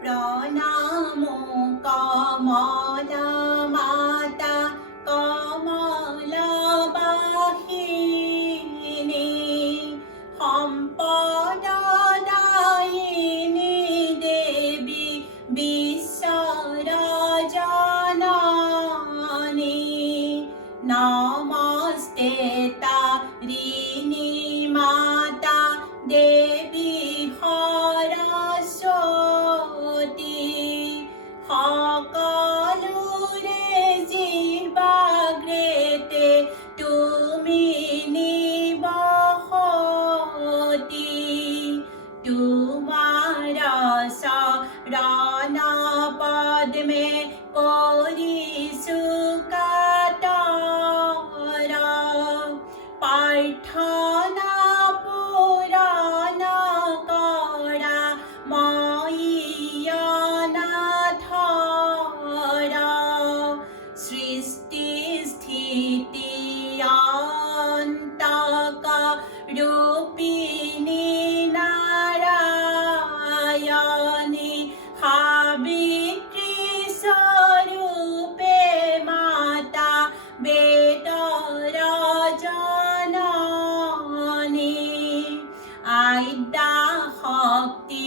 প্রণাম কমলা মাতা কমলা বাহিনী সম্পদ দায়িনী দেবী বিশ্বর জননী নমস্তে তারিণী মাতা দেবী সরস্বতী সকলোৰে জিহ্বাগ্ৰেতে তুমি নিবসতি তোমাৰ চৰণ পদ্মে কৰিছো কাতৰ প্ৰাৰ্থনা পূৰণ কৰা মই অনাথৰ সৃষ্টি স্থিতি অন্তক ৰূপিণী নাৰায়ণী সাবিত্ৰী স্বৰূপে মাতা বেদৰ জননী আদ্যা শক্তি